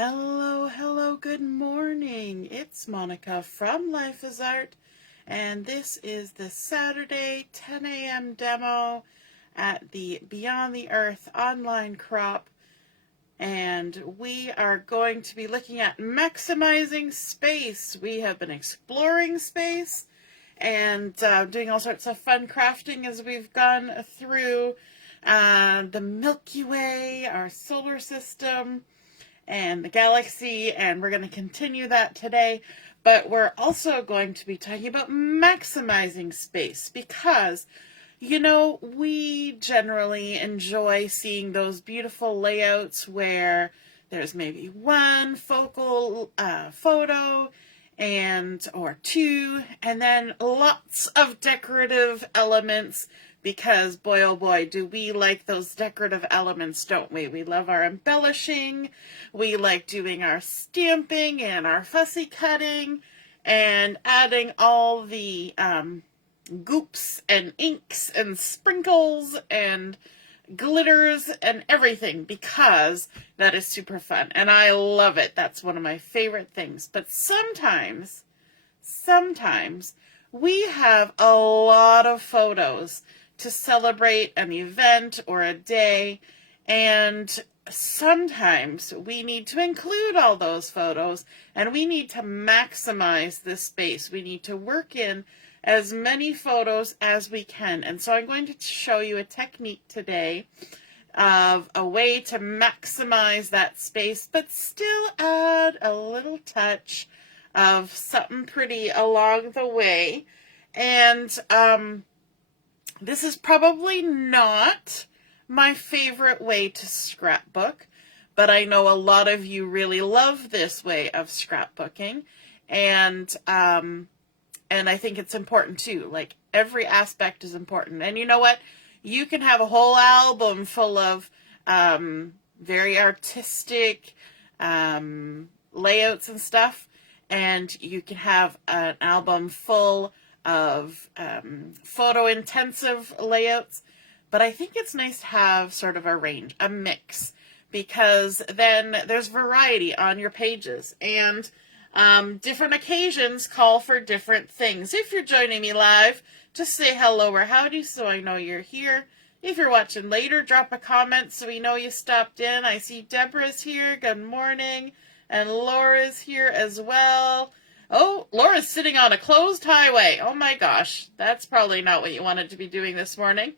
Hello, hello, good morning. It's Monica from Life is Art, and this is the Saturday 10 a.m. demo at the Beyond the Earth online crop, and we are going to be looking at maximizing space. We have been exploring space and doing all sorts of fun crafting as we've gone through the Milky Way, our solar system, and the galaxy, and we're going to continue that today. But we're also going to be talking about maximizing space because, you know, we generally enjoy seeing those beautiful layouts where there's maybe one focal photo or two, and then lots of decorative elements, because boy oh boy do we like those decorative elements, don't we? We love our embellishing, we like doing our stamping and our fussy cutting and adding all the goops and inks and sprinkles and glitters and everything, because that is super fun and I love it. That's one of my favorite things. But sometimes we have a lot of photos to celebrate an event or a day, and sometimes we need to include all those photos and we need to maximize this space. We need to work in as many photos as we can. And so I'm going to show you a technique today of a way to maximize that space, but still add a little touch of something pretty along the way. And this is probably not my favorite way to scrapbook, but I know a lot of you really love this way of scrapbooking, and I think it's important too. Like, every aspect is important. And you know what? You can have a whole album full of very artistic layouts and stuff, and you can have an album full of photo-intensive layouts. But I think it's nice to have sort of a range, a mix, because then there's variety on your pages, and different occasions call for different things. If you're joining me live, just say hello or howdy so I know you're here. If you're watching later, drop a comment so we know you stopped in. I see Deborah's here. Good morning. And Laura's here as well. Oh, Laura's sitting on a closed highway. Oh my gosh, that's probably not what you wanted to be doing this morning.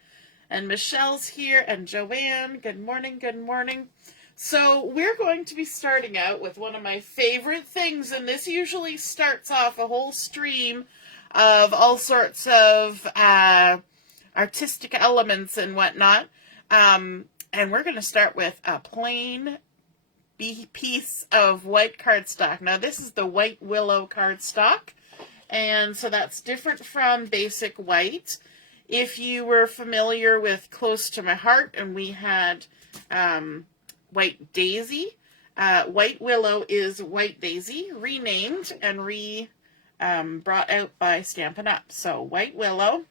And Michelle's here, and Joanne. Good morning, good morning. So we're going to be starting out with one of my favorite things, and this usually starts off a whole stream of all sorts of artistic elements and whatnot. And we're going to start with a plain piece of white cardstock. Now, this is the white Willow cardstock, and so that's different from basic white. If you were familiar with Close to My Heart, and we had White Daisy, White Willow is White Daisy, renamed and brought out by Stampin' Up. So White Willow,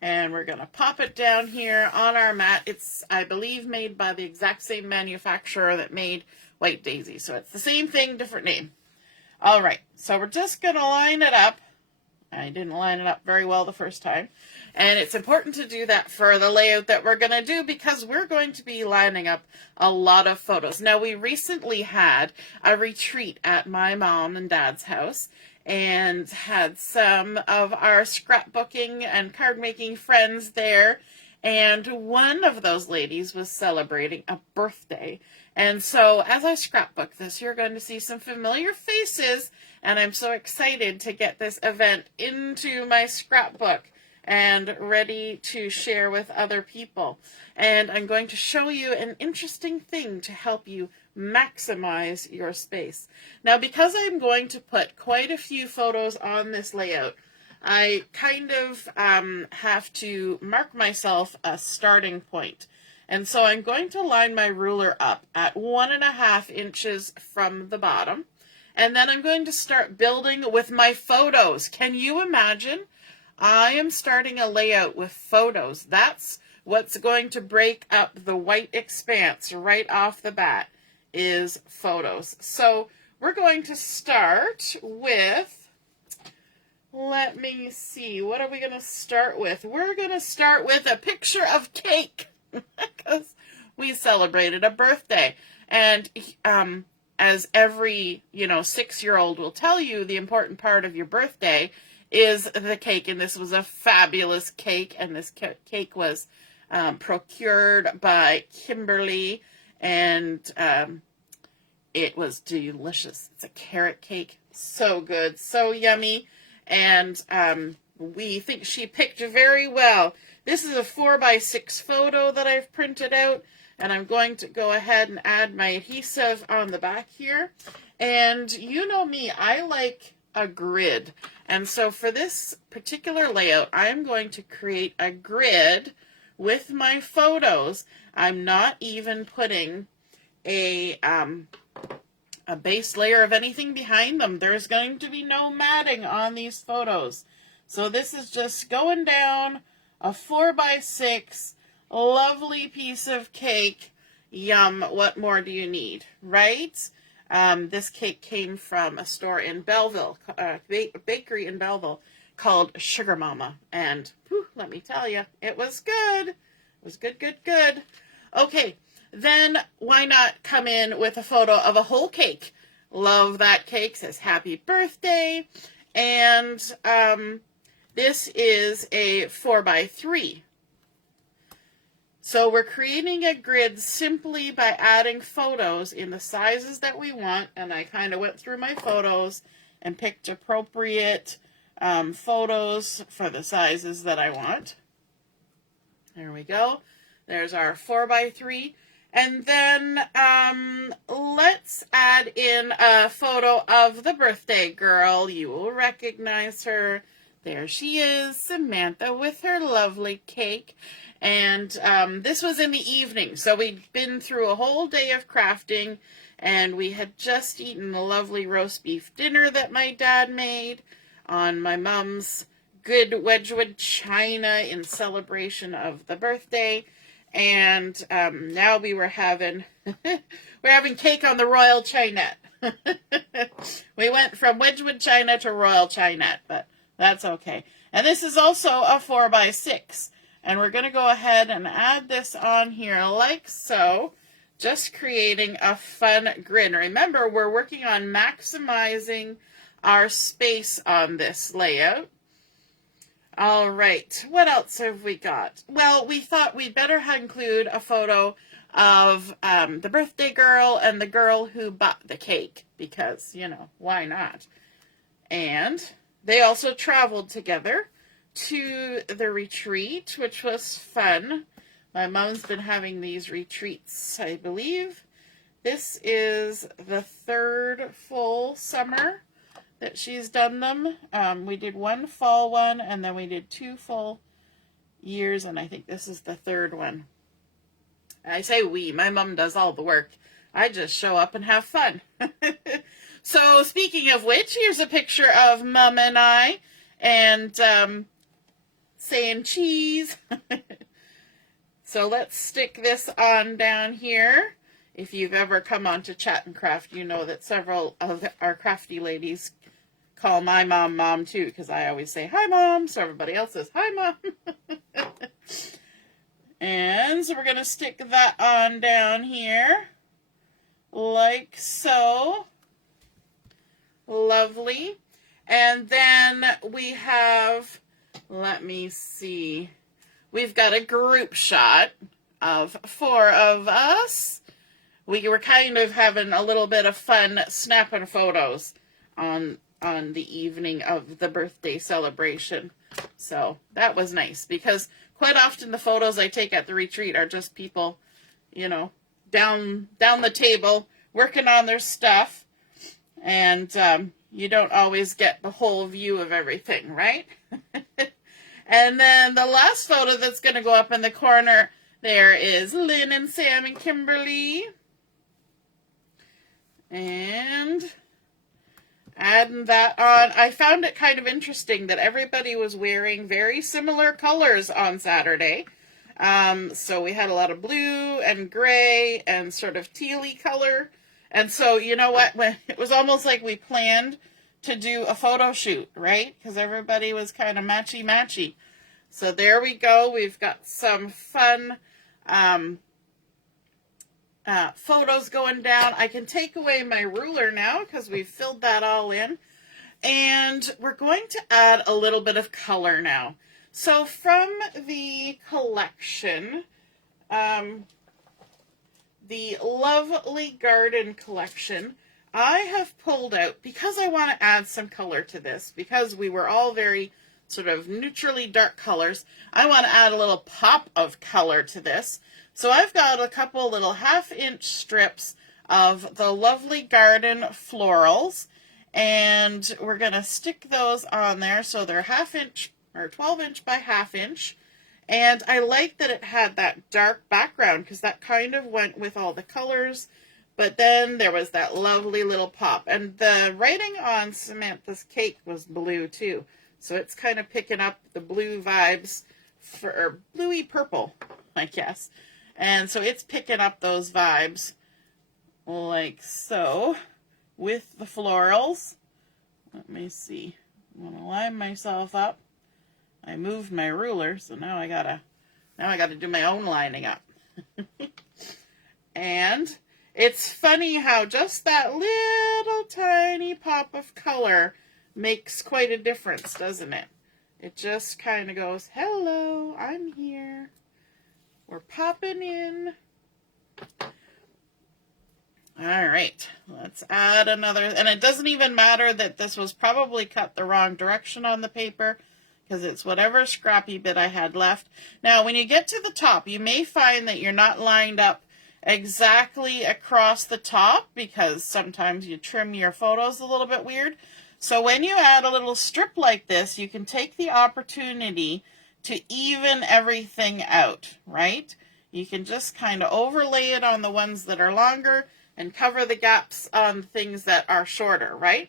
and we're going to pop it down here on our mat. It's, I believe, made by the exact same manufacturer that made White Daisy. So it's the same thing, different name. All right, so we're just going to line it up. I didn't line it up very well the first time. And it's important to do that for the layout that we're going to do, because we're going to be lining up a lot of photos. Now, we recently had a retreat at my mom and dad's house, and had some of our scrapbooking and card making friends there, and one of those ladies was celebrating a birthday. And so as I scrapbook this, you're going to see some familiar faces, and I'm so excited to get this event into my scrapbook and ready to share with other people. And I'm going to show you an interesting thing to help you maximize your space. Now, because I'm going to put quite a few photos on this layout, I kind of have to mark myself a starting point. And so I'm going to line my ruler up at 1.5 inches from the bottom. And then I'm going to start building with my photos. Can you imagine? I am starting a layout with photos. That's what's going to break up the white expanse right off the bat. is photos. So we're going to start with, let me see, what are we going to start with? We're going to start with a picture of cake because we celebrated a birthday. And as every, 6-year-old will tell you, the important part of your birthday is the cake. And this was a fabulous cake. And this cake was procured by Kimberly. And it was delicious. It's a carrot cake. So good. So yummy. And we think she picked very well. This is a 4x6 photo that I've printed out. And I'm going to go ahead and add my adhesive on the back here. And you know me, I like a grid. And so for this particular layout, I'm going to create a grid with my photos. I'm not even putting a base layer of anything behind them. There's going to be no matting on these photos. So this is just going down a 4x6 lovely piece of cake. Yum. What more do you need, right? This cake came from a store in Belleville, a bakery in Belleville called Sugar Mama. And whew, let me tell you, it was good. It was good, good, good. Okay, then why not come in with a photo of a whole cake? Love that cake. Says happy birthday. And this is a 4x3. So we're creating a grid simply by adding photos in the sizes that we want. And I kind of went through my photos and picked appropriate photos for the sizes that I want. There we go. There's our 4x3. And then let's add in a photo of the birthday girl. You will recognize her. There she is, Samantha, with her lovely cake. And this was in the evening, so we'd been through a whole day of crafting, and we had just eaten a lovely roast beef dinner that my dad made on my mom's good Wedgwood china in celebration of the birthday. And now we were having we're having cake on the Royal Chinette. We went from Wedgwood china to Royal Chinette, but that's okay. And this is also a 4x6. And we're going to go ahead and add this on here like so, just creating a fun grid. Remember, we're working on maximizing our space on this layout. All right, what else have we got? Well, we thought we'd better include a photo of the birthday girl and the girl who bought the cake, because, why not? And they also traveled together to the retreat, which was fun. My mom's been having these retreats, I believe. This is the 3rd full summer that she's done them. We did one fall one, and then we did 2 full years, and I think this is the 3rd one. I say we, my mom does all the work. I just show up and have fun. So speaking of which, here's a picture of Mom and I, and saying cheese. So let's stick this on down here. If you've ever come on to Chat and Craft, you know that several of our crafty ladies call my mom Mom too, because I always say hi Mom, so everybody else says hi Mom. And so we're going to stick that on down here like so. Lovely. And then we have, let me see, we've got a group shot of 4 of us. We were kind of having a little bit of fun snapping photos on the evening of the birthday celebration. So that was nice, because quite often the photos I take at the retreat are just people, down the table working on their stuff. And you don't always get the whole view of everything, right? And then the last photo that's going to go up in the corner there is Lynn and Sam and Kimberly. And adding that on. I found it kind of interesting that everybody was wearing very similar colors on Saturday. So we had a lot of blue and gray and sort of tealy color And so, you know what? When it was almost like we planned to do a photo shoot, right? Because everybody was kind of matchy-matchy. So there we go. We've got some fun photos going down. I can take away my ruler now because we've filled that all in. And we're going to add a little bit of color now. So from the collection, the Lovely Garden collection, I have pulled out, because I want to add some color to this, because we were all very sort of neutrally dark colors, I want to add a little pop of color to this. So I've got a couple little 1/2-inch strips of the Lovely Garden florals, and we're going to stick those on there. So they're 1/2-inch or 12-inch by 1/2-inch. And I like that it had that dark background because that kind of went with all the colors. But then there was that lovely little pop. And the writing on Samantha's cake was blue too. So it's kind of picking up the blue vibes, or bluey purple, I guess. And so it's picking up those vibes like so with the florals. Let me see. I'm going to line myself up. I moved my ruler, so now I gotta do my own lining up. And it's funny how just that little tiny pop of color makes quite a difference, doesn't it? It just kind of goes, hello, I'm here. We're popping in. All right, let's add another, and it doesn't even matter that this was probably cut the wrong direction on the paper, because it's whatever scrappy bit I had left. Now, when you get to the top, you may find that you're not lined up exactly across the top, because sometimes you trim your photos a little bit weird. So when you add a little strip like this, you can take the opportunity to even everything out, right? You can just kind of overlay it on the ones that are longer and cover the gaps on things that are shorter, right?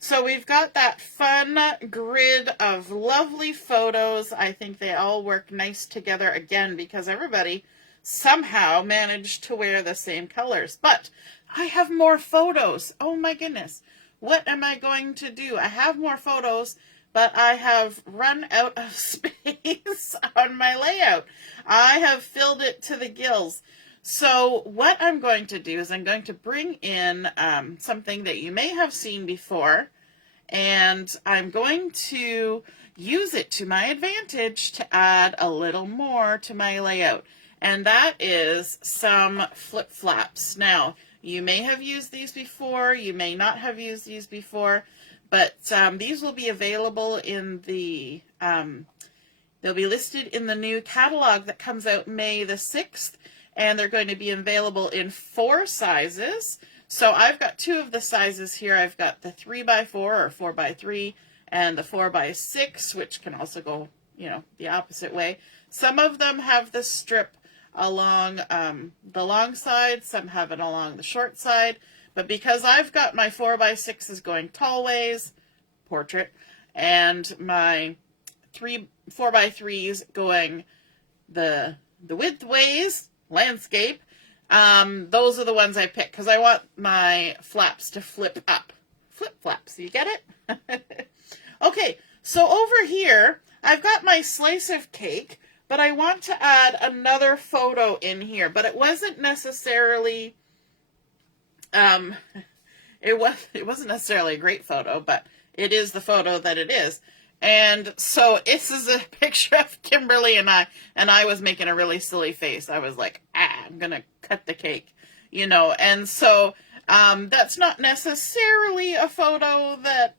So we've got that fun grid of lovely photos. I think they all work nice together again because everybody somehow managed to wear the same colors. But I have more photos. Oh my goodness. What am I going to do? I have more photos, but I have run out of space on my layout. I have filled it to the gills. So what I'm going to do is I'm going to bring in something that you may have seen before, and I'm going to use it to my advantage to add a little more to my layout. And that is some flip-flaps. Now, you may have used these before, you may not have used these before, but these will be available in the, they'll be listed in the new catalog that comes out May the 6th. And they're going to be available in 4 sizes. So I've got 2 of the sizes here. I've got the 3x4 or 4x3 and the 4x6, which can also go, you know, the opposite way. Some of them have the strip along the long side. Some have it along the short side. But because I've got my 4x6s going tall ways, portrait, and my 4x3s going the width ways, landscape, those are the ones I pick because I want my flaps to flip up. Flip flaps, you get it? Okay, so over here, I've got my slice of cake, but I want to add another photo in here, but it wasn't necessarily, it wasn't necessarily a great photo, but it is the photo that it is. And so this is a picture of Kimberly and I was making a really silly face. I was like, I'm going to cut the cake, you know. And so that's not necessarily a photo that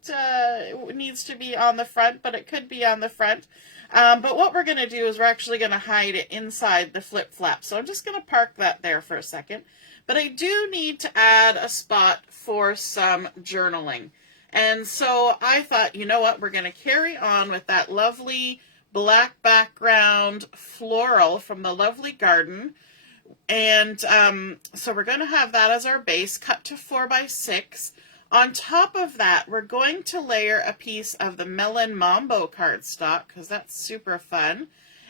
needs to be on the front, but it could be on the front. But what we're going to do is we're actually going to hide it inside the flip flap. So I'm just going to park that there for a second. But I do need to add a spot for some journaling. And so I thought, you know what, we're going to carry on with that lovely black background floral from the Lovely Garden. And so we're going to have that as our base, cut to 4x6. On top of that, we're going to layer a piece of the Melon Mambo cardstock, because that's super fun.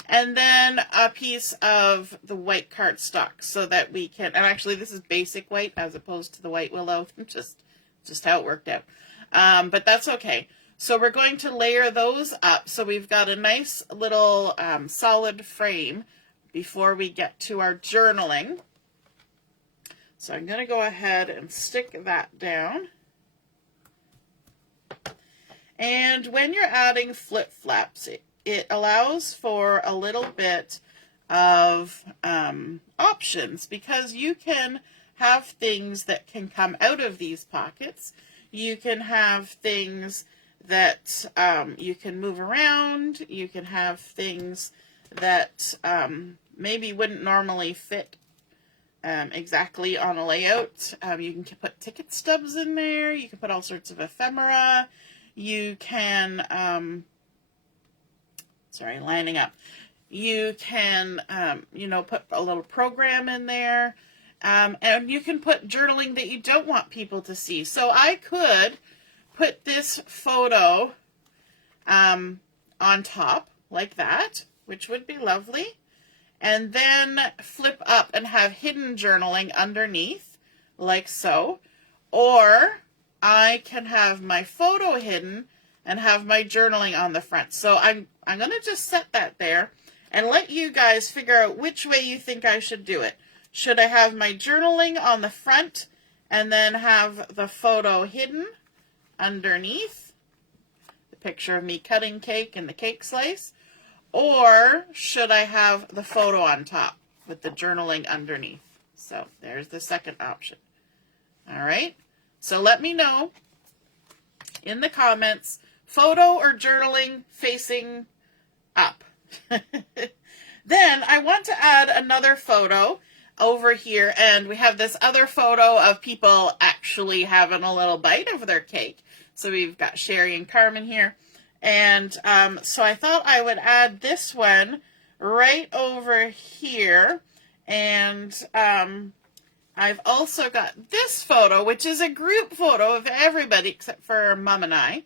and then a piece of the white cardstock so that we can, and actually this is basic white as opposed to the white Willow, just how it worked out. But that's okay. So we're going to layer those up so we've got a nice little solid frame before we get to our journaling. So I'm going to go ahead and stick that down. And when you're adding flip flaps, it allows for a little bit of options, because you can have things that can come out of these pockets. You can have things that you can move around. You can have things that maybe wouldn't normally fit exactly on a layout. You can put ticket stubs in there. You can put all sorts of ephemera. You can, lining up. You can, put a little program in there. And you can put journaling that you don't want people to see. So I could put this photo on top like that, which would be lovely. And then flip up and have hidden journaling underneath, like so. Or I can have my photo hidden and have my journaling on the front. So I'm going to just set that there and let you guys figure out which way you think I should do it. Should I have my journaling on the front and then have the photo hidden underneath? The picture of me cutting cake and the cake slice. Or should I have the photo on top with the journaling underneath? So there's the second option. All right. So let me know in the comments, photo or journaling facing up. Then I want to add another photo over here, and we have this other photo of people actually having a little bite of their cake. So we've got Sherry and Carmen here. And so I thought I would add this one right over here. And I've also got this photo, which is a group photo of everybody except for Mom and I.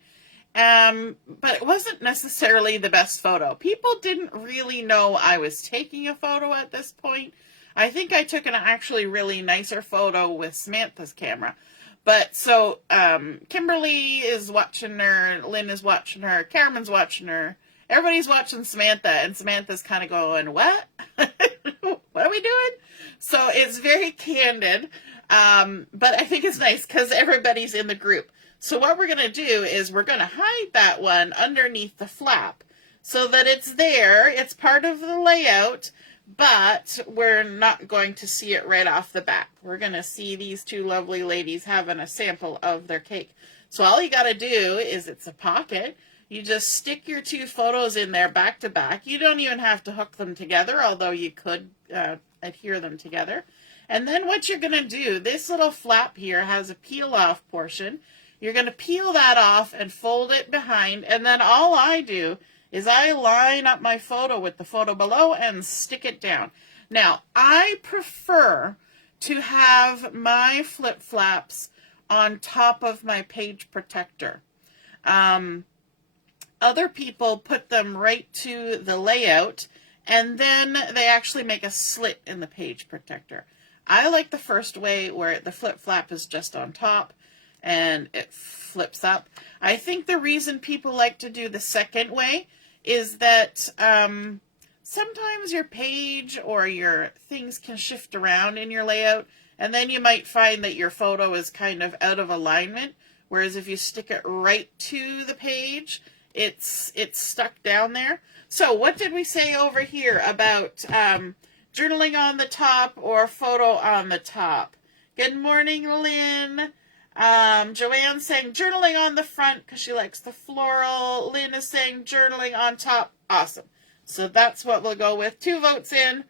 But it wasn't necessarily the best photo. People didn't really know I was taking a photo at this point. I think I took an actually really nicer photo with Samantha's camera. But so Kimberly is watching her, Lynn is watching her, Cameron's watching her, everybody's watching Samantha, and Samantha's kind of going, what? What are we doing? So it's very candid, but I think it's nice because everybody's in the group. So what we're going to do is we're going to hide that one underneath the flap so that it's there. It's part of the layout, but we're not going to see it right off the bat. We're going to see these two lovely ladies having a sample of their cake. So all you got to do is, it's a pocket. You just stick your two photos in there back to back. You don't even have to hook them together, although you could adhere them together. And then what you're going to do, this little flap here has a peel off portion. You're going to peel that off and fold it behind. And then all I do is I line up my photo with the photo below and stick it down. Now, I prefer to have my flip flaps on top of my page protector. Other people put them right to the layout, and then they actually make a slit in the page protector. I like the first way, where the flip flap is just on top and it flips up. I think the reason people like to do the second way is that sometimes your page or your things can shift around in your layout, and then you might find that your photo is kind of out of alignment, whereas if you stick it right to the page, it's stuck down there. So what did we say over here about journaling on the top or photo on the top? Good morning, Lynn. Joanne saying journaling on the front because she likes the floral. Lynn is saying journaling on top. Awesome. So that's what we'll go with. 2 votes in.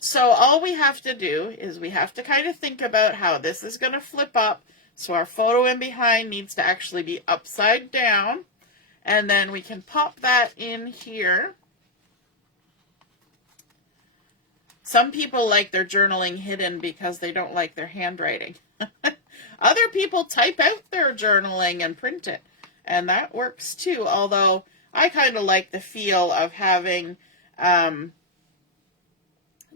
So all we have to do is we have to kind of think about how this is going to flip up. So our photo in behind needs to actually be upside down. And then we can pop that in here. Some people like their journaling hidden because they don't like their handwriting. Other people type out their journaling and print it, and that works too, although I kind of like the feel of having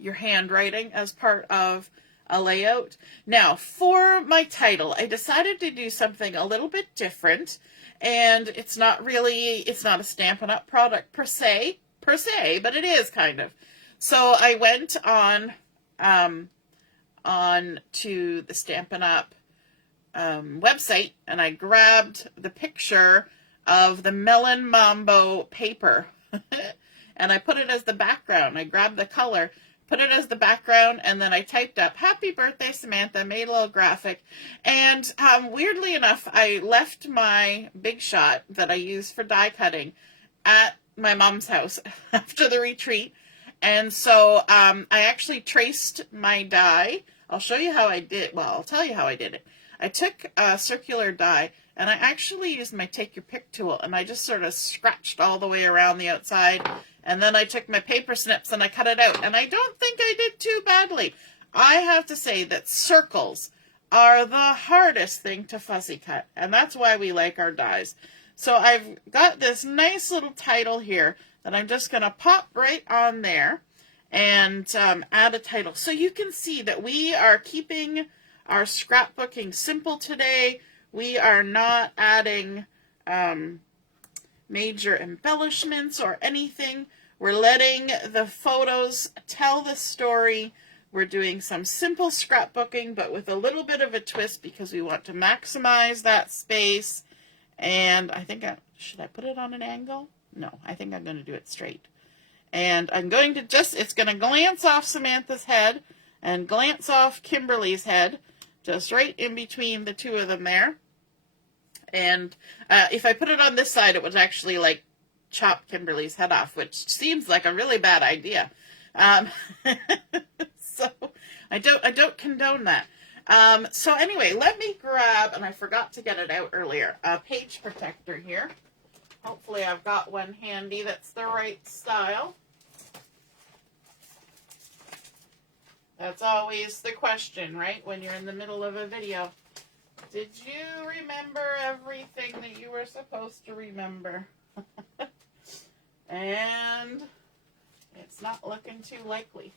your handwriting as part of a layout. Now, for my title, I decided to do something a little bit different, and it's not a Stampin' Up! Product per se, but it is kind of. So I went on to the Stampin' Up! Website, and I grabbed the picture of the Melon Mambo paper, and I put it as the background. I grabbed the color, put it as the background, and then I typed up "Happy Birthday, Samantha," made a little graphic, and weirdly enough, I left my Big Shot that I use for die cutting at my mom's house after the retreat, and so I actually traced my die. I'll show you how I did. Well, I'll tell you how I did it. I took a circular die, and I actually used my Take Your Pick tool, and I just sort of scratched all the way around the outside, and then I took my paper snips and I cut it out, and I don't think I did too badly. I have to say that circles are the hardest thing to fussy cut, and that's why we like our dies. So I've got this nice little title here that I'm just going to pop right on there and add a title. So you can see that we are keeping our scrapbooking simple today. We are not adding major embellishments or anything. We're letting the photos tell the story. We're doing some simple scrapbooking, but with a little bit of a twist because we want to maximize that space. And I think should I put it on an angle? No, I think I'm going to do it straight. And I'm going to it's going to glance off Samantha's head and glance off Kimberly's head, just right in between the two of them there. And if I put it on this side, it would actually like chop Kimberly's head off, which seems like a really bad idea. So I don't condone that. So anyway, let me grab, and I forgot to get it out earlier, a page protector here. Hopefully I've got one handy that's the right style. That's always the question, right? When you're in the middle of a video. Did you remember everything that you were supposed to remember? And it's not looking too likely.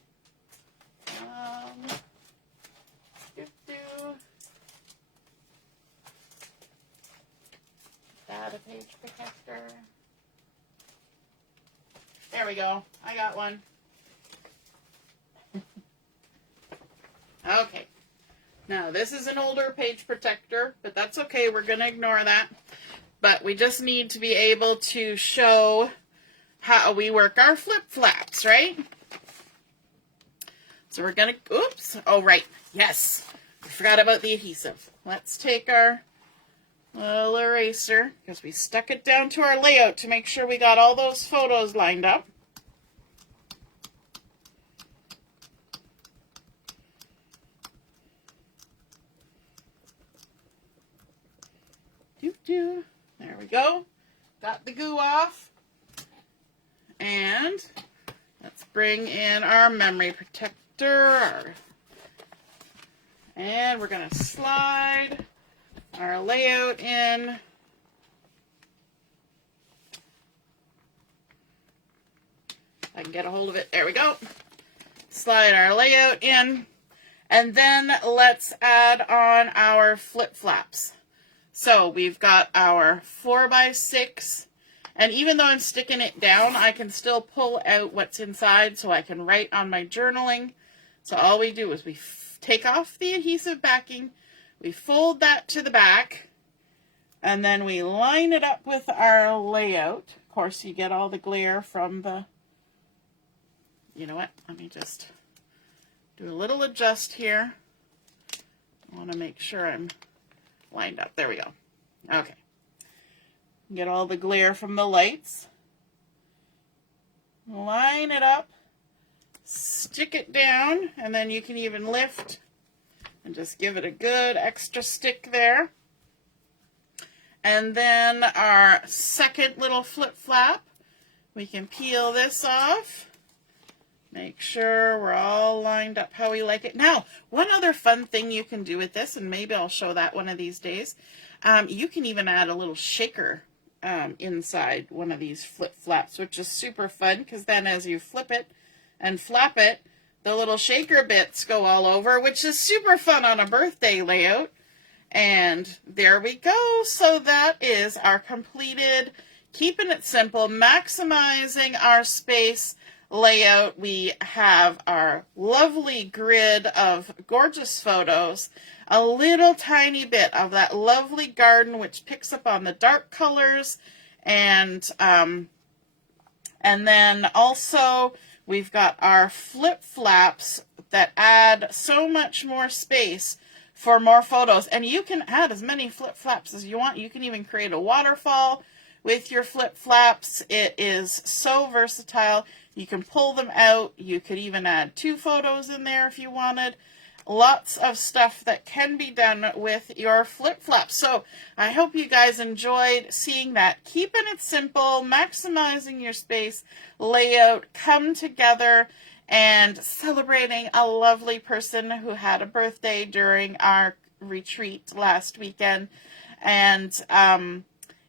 Add a page protector. There we go. I got one. Okay. Now, this is an older page protector, but that's okay. We're going to ignore that. But we just need to be able to show how we work our flip-flaps, right? So we're going to, oops. Oh, right. Yes. I forgot about the adhesive. Let's take our little eraser, because we stuck it down to our layout to make sure we got all those photos lined up. There we go. Got the goo off. And let's bring in our memory protector. And we're going to slide our layout in. I can get a hold of it. There we go. Slide our layout in. And then let's add on our flip-flaps. So we've got our 4x6, and even though I'm sticking it down, I can still pull out what's inside so I can write on my journaling. So all we do is we take off the adhesive backing, we fold that to the back, and then we line it up with our layout. Of course, you get all the glare from the, you know what, let me just do a little adjust here. I want to make sure I'm lined up. There we go. Okay. Get all the glare from the lights. Line it up. Stick it down. And then you can even lift and just give it a good extra stick there. And then our second little flip flap. We can peel this off. Make sure we're all lined up how we like it. Now, one other fun thing you can do with this, and maybe I'll show that one of these days, you can even add a little shaker inside one of these flip flaps, which is super fun because then as you flip it and flap it, the little shaker bits go all over, which is super fun on a birthday layout. And there we go. So that is our completed, keeping it simple, maximizing our space layout. We have our lovely grid of gorgeous photos, a little tiny bit of that lovely garden which picks up on the dark colors, and then also we've got our flip flaps that add so much more space for more photos. And you can add as many flip flaps as you want. You can even create a waterfall with your flip flaps. It is so versatile. You can pull them out. You could even add 2 photos in there if you wanted. Lots of stuff that can be done with your flip flaps. So I hope you guys enjoyed seeing that. Keeping it simple, maximizing your space layout, come together and celebrating a lovely person who had a birthday during our retreat last weekend. And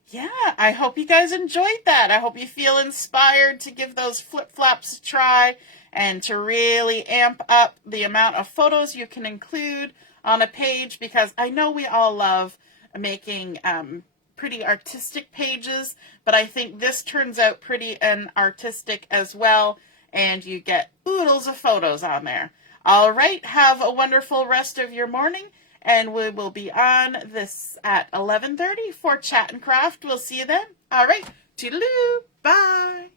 yeah, I hope you guys enjoyed that. I hope you feel inspired to give those flip-flops a try and to really amp up the amount of photos you can include on a page, because I know we all love making pretty artistic pages, but I think this turns out pretty and artistic as well, and you get oodles of photos on there. All right, have a wonderful rest of your morning, and we will be on this at 11:30 for Chat and Craft. We'll see you then. All right, toodaloo, bye.